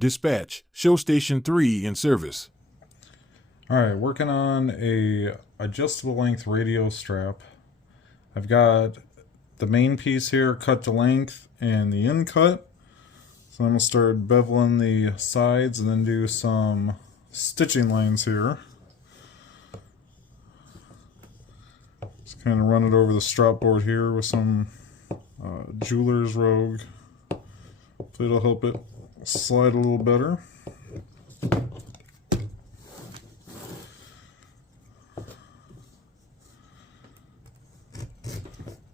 Dispatch, show station 3 in service. Alright, working on a adjustable length radio strap. I've got the main piece here cut to length and the end cut. So I'm going to start beveling the sides and then do some stitching lines here. Just kind of run it over the strap board here with some jeweler's rogue. Hopefully it'll help it slide a little better.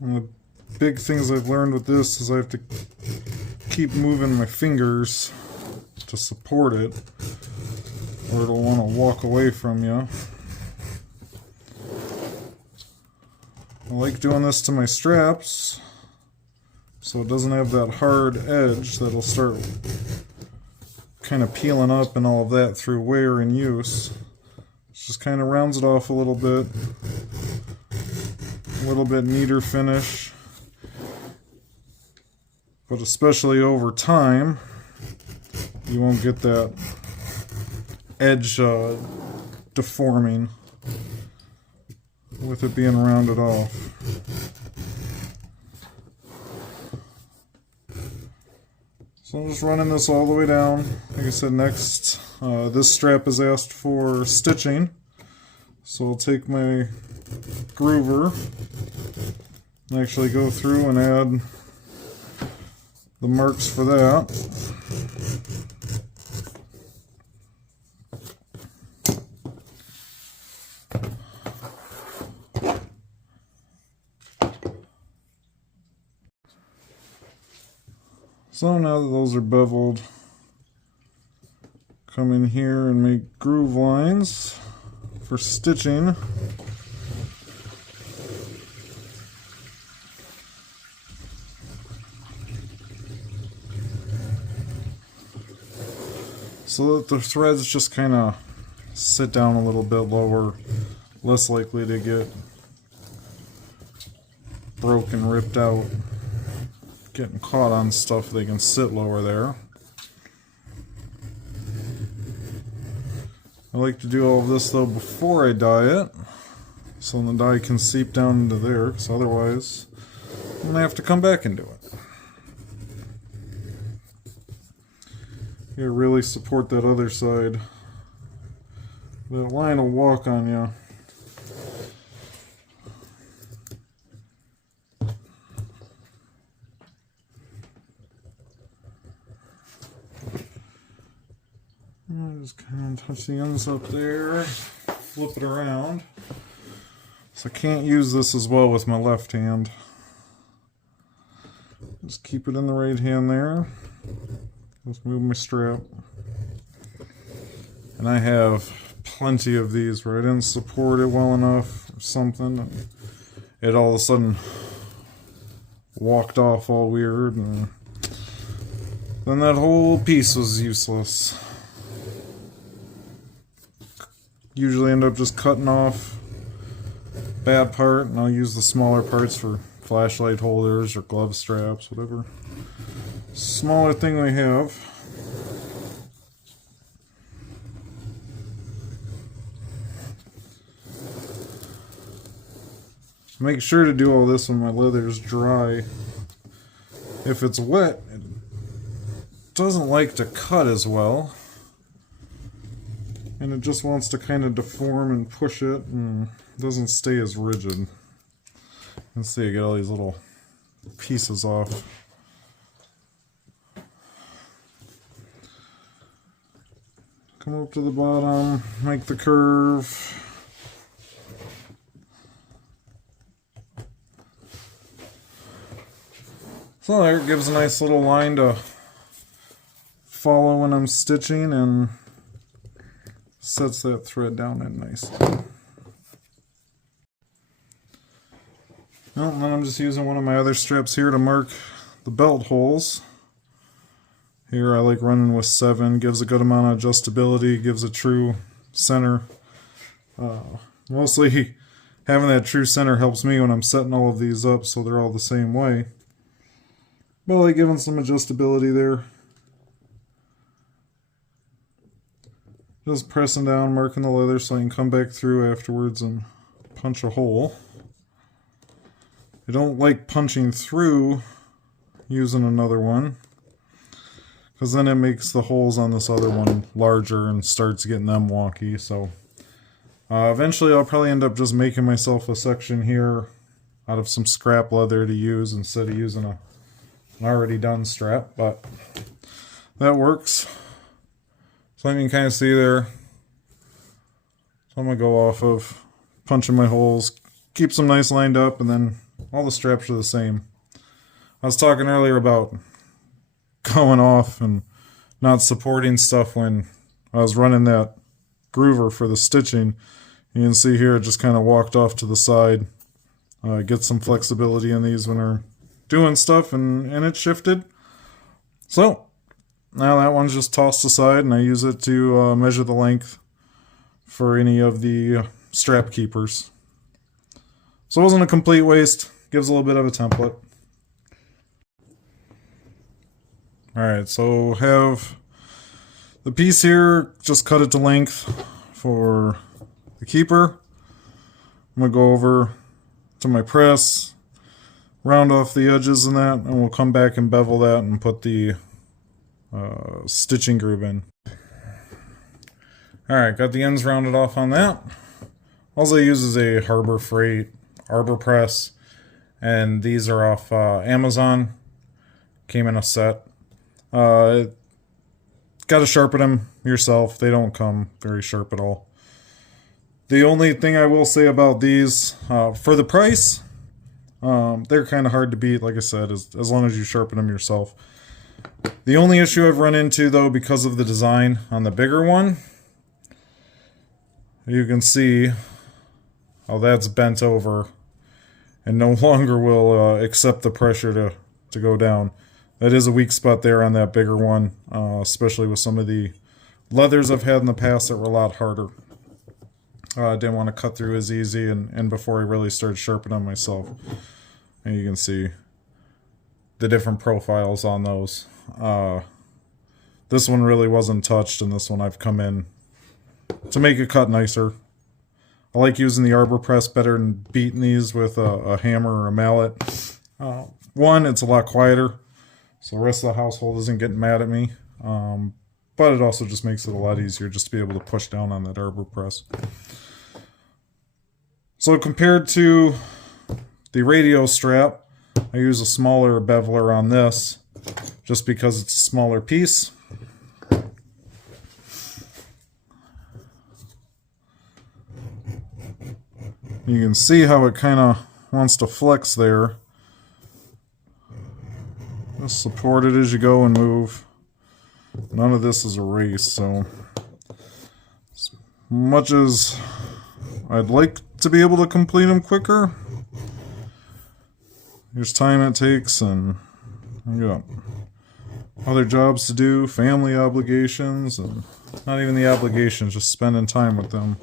One of the big things I've learned with this is I have to keep moving my fingers to support it, or it'll want to walk away from you. I like doing this to my straps so it doesn't have that hard edge that'll start kind of peeling up and all of that through wear and use. It just kind of rounds it off a little bit. A little bit neater finish. But especially over time, you won't get that edge deforming with it being rounded off. So I'm just running this all the way down. Like I said, next, this strap is asked for stitching. So I'll take my groover and actually go through and add the marks for that. So now that those are beveled, come in here and make groove lines for stitching. So that the threads just kind of sit down a little bit lower, less likely to get broken, ripped out. Getting caught on stuff, they can sit lower there. I like to do all of this though before I dye it, so the dye can seep down into there, because otherwise I'm gonna have to come back and do it. You really support that other side. That line will walk on you. I just kind of touch the ends up there, flip it around. So I can't use this as well with my left hand. Just keep it in the right hand there. Let's move my strap. And I have plenty of these where I didn't support it well enough or something, and it all of a sudden walked off all weird, and then that whole piece was useless. Usually end up just cutting off bad part, and I'll use the smaller parts for flashlight holders or glove straps, whatever smaller thing we have. Make sure to do all this when my leather is dry. If it's wet, it doesn't like to cut as well. And it just wants to kind of deform and push it, and doesn't stay as rigid. You can see I get all these little pieces off. Come up to the bottom, make the curve. So there, it gives a nice little line to follow when I'm stitching, and sets that thread down in nicely. Well, and then I'm just using one of my other strips here to mark the belt holes. Here I like running with 7, gives a good amount of adjustability, gives a true center. Mostly having that true center helps me when I'm setting all of these up so they're all the same way. But I like giving some adjustability there. Just pressing down, marking the leather so I can come back through afterwards and punch a hole. I don't like punching through using another one, because then it makes the holes on this other one larger and starts getting them wonky. So eventually I'll probably end up just making myself a section here out of some scrap leather to use instead of using an already done strap, but that works. So you can kind of see there. So I'm going to go off of punching my holes, keeps them nice lined up, and then all the straps are the same. I was talking earlier about going off and not supporting stuff when I was running that groover for the stitching. You can see here it just kind of walked off to the side. Get some flexibility in these when they're doing stuff, and it shifted. So now that one's just tossed aside, and I use it to measure the length for any of the strap keepers. So it wasn't a complete waste. Gives a little bit of a template. Alright, so have the piece here, just cut it to length for the keeper. I'm going to go over to my press, round off the edges and that, and we'll come back and bevel that and put the stitching groove in. Alright, got the ends rounded off on that. All I use is a Harbor Freight arbor press, and these are off Amazon. Came in a set. Got to sharpen them yourself. They don't come very sharp at all. The only thing I will say about these, for the price, they're kind of hard to beat, like I said, as long as you sharpen them yourself. The only issue I've run into, though, because of the design on the bigger one, you can see how that's bent over and no longer will accept the pressure to go down. That is a weak spot there on that bigger one, especially with some of the leathers I've had in the past that were a lot harder. I didn't want to cut through as easy, and before I really started sharpening them myself. And you can see the different profiles on those. This one really wasn't touched, and this one I've come in to make it cut nicer. I like using the arbor press better than beating these with a hammer or a mallet. One, it's a lot quieter, so the rest of the household isn't getting mad at me. But it also just makes it a lot easier just to be able to push down on that arbor press. So compared to the radio strap, I use a smaller beveler on this just because it's a smaller piece. You can see how it kind of wants to flex there. Just support it as you go and move. None of this is a race, so as much as I'd like to be able to complete them quicker, there's time it takes, and I got other jobs to do, family obligations, and not even the obligations, just spending time with them.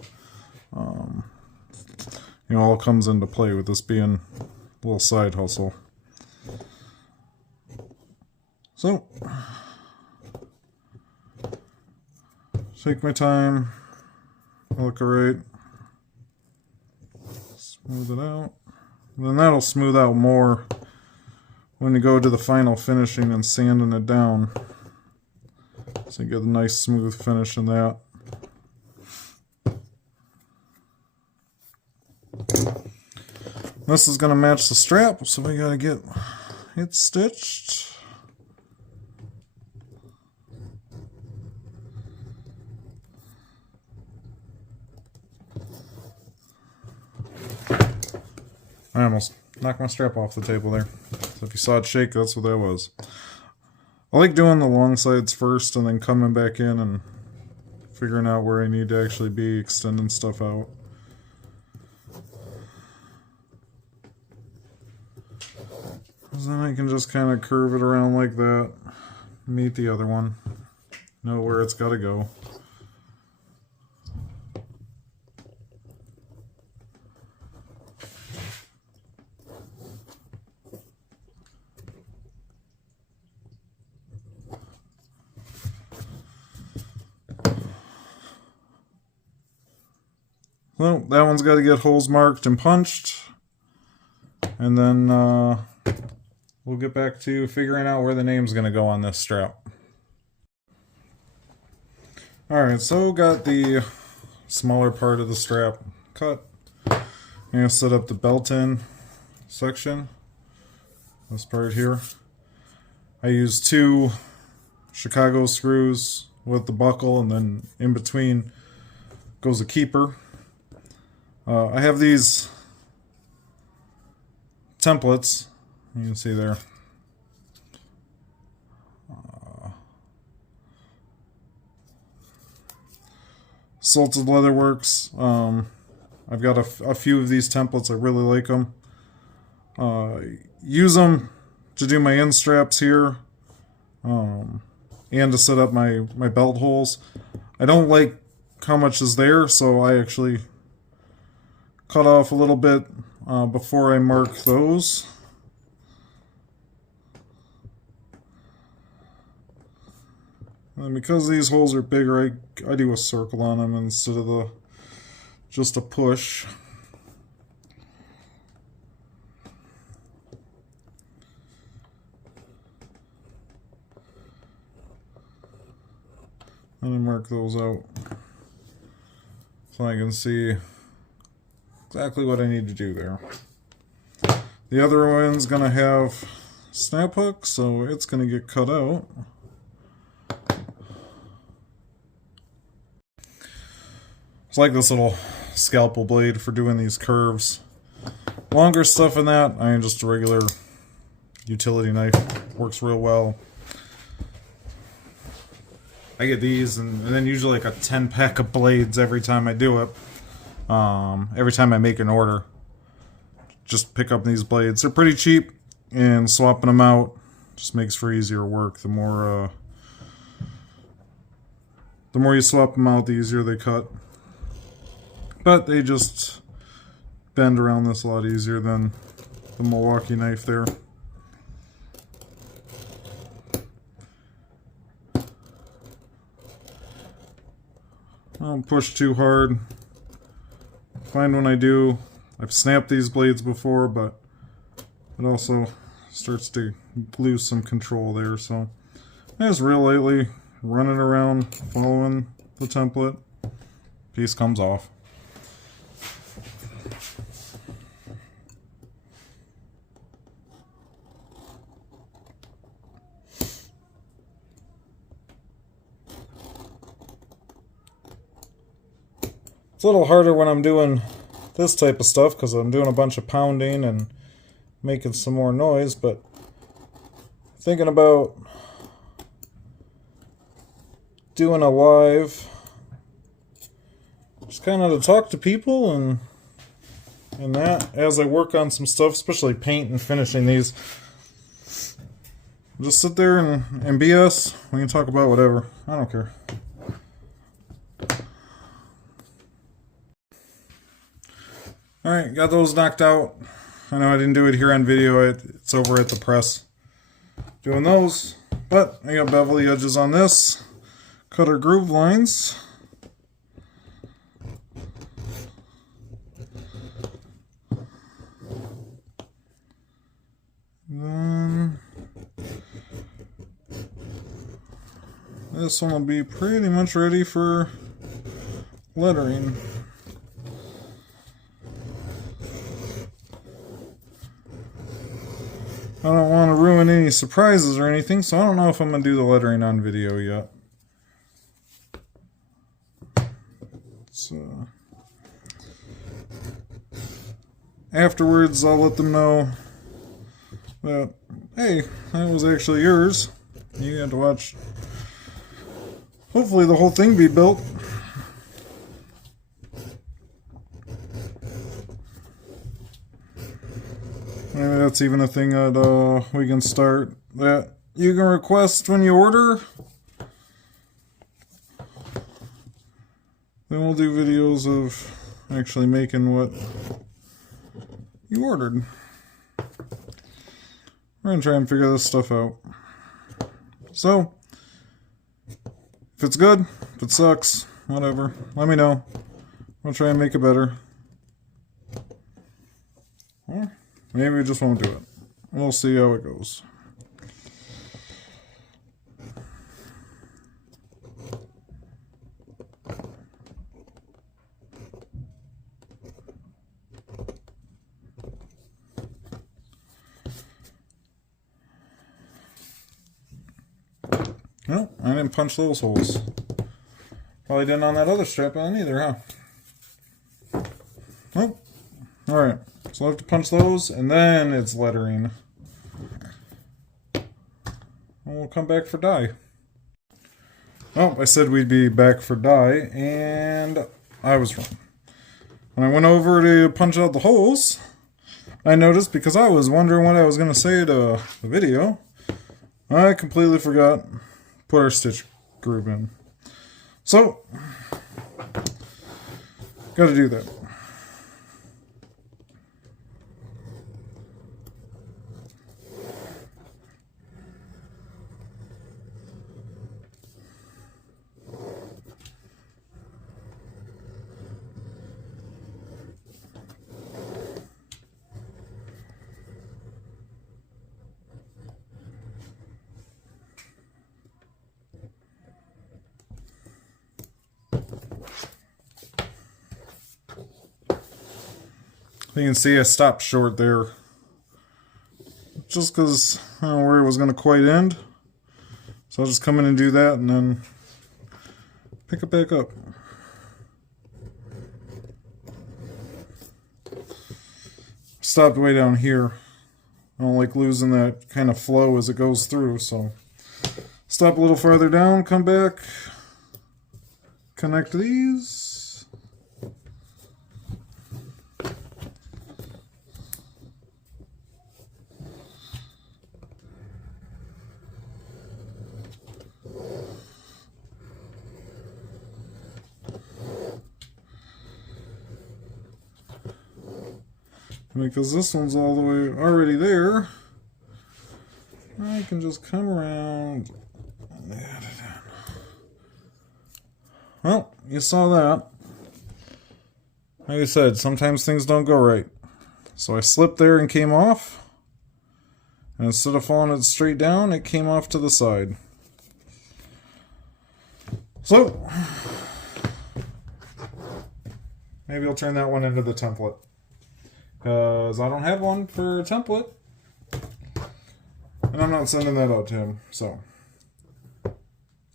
You know, all comes into play with this being a little side hustle. So, take my time, look alright, smooth it out. And then that'll smooth out more when you go to the final finishing and sanding it down. So you get a nice smooth finish in that. This is going to match the strap, so we got to get it stitched. I almost knocked my strap off the table there. So if you saw it shake, that's what that was. I like doing the long sides first and then coming back in and figuring out where I need to actually be, extending stuff out. Then I can just kind of curve it around like that, meet the other one, know where it's got to go. So that one's got to get holes marked and punched. And then we'll get back to figuring out where the name's going to go on this strap. Alright, so got the smaller part of the strap cut. I'm going to set up the belt-in section. This part here. I use 2 Chicago screws with the buckle, and then in between goes a keeper. I have these templates, you can see there. Salted Leather Works. I've got a few of these templates. I really like them. Use them to do my end straps here, and to set up my belt holes. I don't like how much is there, so I actually cut off a little bit before I mark those. And because these holes are bigger, I do a circle on them instead of just a push. And I mark those out so I can see exactly what I need to do there. The other one's gonna have snap hooks, so it's gonna get cut out. It's like this little scalpel blade for doing these curves. Longer stuff in that, I mean, just a regular utility knife. Works real well. I get these and then usually like a 10-pack of blades every time I do it. Every time I make an order. Just pick up these blades. They're pretty cheap, and swapping them out just makes for easier work. The more you swap them out, the easier they cut. But they just bend around this a lot easier than the Milwaukee knife there. I don't push too hard. Find when I do, I've snapped these blades before, but it also starts to lose some control there. So I just real lightly run it around, following the template. Piece comes off. It's a little harder when I'm doing this type of stuff because I'm doing a bunch of pounding and making some more noise, but thinking about doing a live just kind of to talk to people and that as I work on some stuff, especially paint and finishing these. Just sit there and BS. We can talk about whatever. I don't care. Alright, got those knocked out. I know I didn't do it here on video. It's over at the press doing those. But I got bevel the edges on this. Cut our groove lines. Then this one will be pretty much ready for lettering. I don't want to ruin any surprises or anything, so I don't know if I'm going to do the lettering on video yet. So afterwards, I'll let them know that, hey, that was actually yours. You had to watch, hopefully, the whole thing be built. Maybe that's even a thing that we can start, that you can request when you order. Then we'll do videos of actually making what you ordered. We're going to try and figure this stuff out. So, if it's good, if it sucks, whatever, let me know. I'll try and make it better. Or maybe we just won't do it. We'll see how it goes. No, I didn't punch those holes. Probably didn't on that other strap on either, huh? Nope. Alright, so I have to punch those, and then it's lettering. And we'll come back for dye. Oh, I said we'd be back for dye, and I was wrong. When I went over to punch out the holes, I noticed, because I was wondering what I was going to say to the video, I completely forgot to put our stitch groove in. So, got to do that. You can see I stopped short there, just because I don't know where it was going to quite end. So I'll just come in and do that and then pick it back up. Stopped way down here. I don't like losing that kind of flow as it goes through, so stop a little farther down, come back, connect these. Because this one's all the way already there, I can just come around and add it in. Well, you saw that. Like I said, sometimes things don't go right. So I slipped there and came off. And instead of falling it straight down, it came off to the side. So, maybe I'll turn that one into the template. Because I don't have one for a template. And I'm not sending that out to him. So,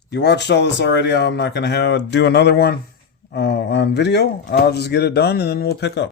you watched all this already. I'm not going to do another one on video. I'll just get it done and then we'll pick up.